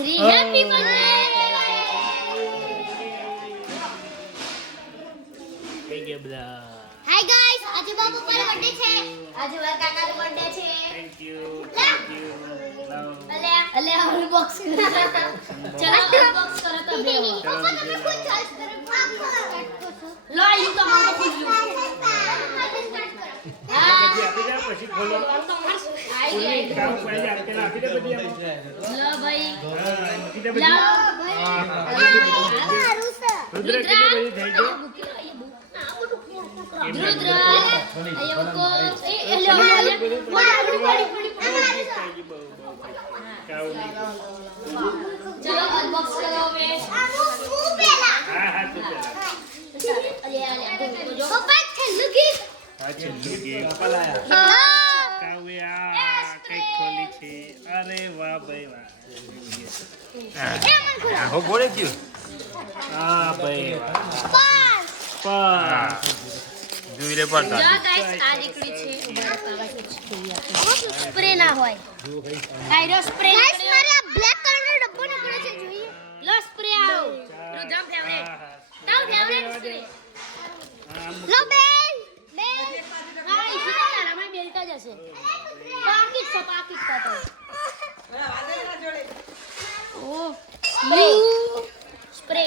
3 happy birthday થઈ ગયા બધા હાય ગાઈસ આજે બાબુ પર બર્થડે છે આજે મારા કાકાનો બર્થડે છે થેન્ક યુ અલે અનબોક્સ કરો ચલો અનબોક્સ કરો તો બે પપ્પા તમે કોઈ ચોઈસ કરો લો ઈ તો મને ખુલ્લું પછી આપી દે પછી ખોલો આઈ કામ પડે આપી દે બધી લો ભાઈ મૂકી દે બધી લો ભાઈ રુદ્ર કેટલી બધી થઈ ગઈ રુદ્ર આયો કો એ લો પડી ચલો અનબોક્સ કરો હવે હા તું પેલા પપ્પા છેલ્લું ગિફ્ટ હા છેલ્લું ગિફ્ટ કાવ્યા કઈ ખોલી છે અરે વાહ ભાઈ વાહ હો બોલે ક્યું હા ભાઈ વાહ પાંચ જોઈ લે પડતા જો ગાઈસ આ દીકરી છે સ્પ્રે ના હોય આઈરો સ્પ્રે ગાઈસ મારે આ બ્લેક કલરનો ડબ્બો નીકળે છે જોઈએ લો સ્પ્રે આવ રુદ્રમ ફેવરેટ તાવ ફેવરેટ સ્પ્રે લો બેન હા ઈસી તારા માં બેલ્ટ જ હશે પાકીટ તો ઓ સ્પ્રે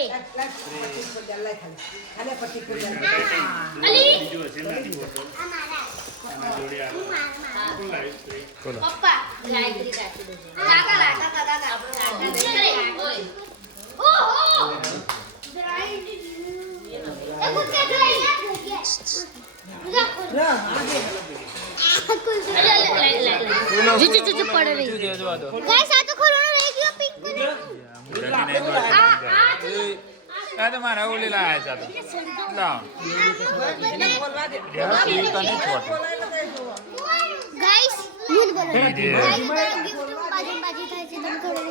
અલી બીજું હશે નાની બોટલ આના જોડે આવે કોણ લાવ્યું છે પપ્પા ગાયત્રી કાચી દે કાકા સ્પ્રે ઓય ઓહો એ ગુસ્સે થઈ જુ પડે રહી ગાઈસ આ તો ખોલવાનો રહી ગયો પિંક આ તો મારા ઓલી લાયા છે તો લાવ ગાઈસ મીન બોલો ગાઈસ ગિફ્ટ બાજુ બાજુ થાય છે તમે થોડો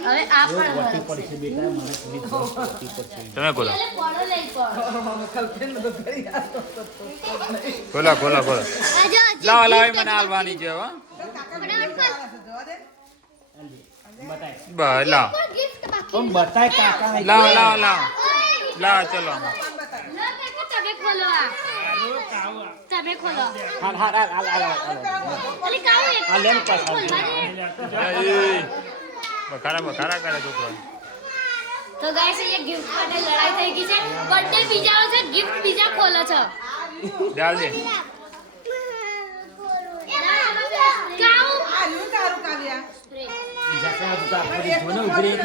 હવે આ પણ તમે ખોલો એટલે પડો લઈ પડ ખોલો ખોલો ખોલો આજો લાવ લાવ મને હાલવાની છે હો બસ લાવ ગિફ્ટ બાકી तुम बताए काका है લાવ લાવ લાવ લાવ ચલો લો કાકા તમે ખોલો આ તમે ખોલો हाल हाल हाल हाल हाल અલી કાવ એક આ લેન પાસ ખોલવા દે બખારા કરે છોકરો તો ગાઈસ એ ગિફ્ટ માટે લડાઈ થઈ ગઈ છે બર્થડે બીજાનો છે ગિફ્ટ બીજા ખોલો છો ડાલ દે કાવ આ લ્યો તારું કાવ્યા સ્પ્રે जैसा आप उधर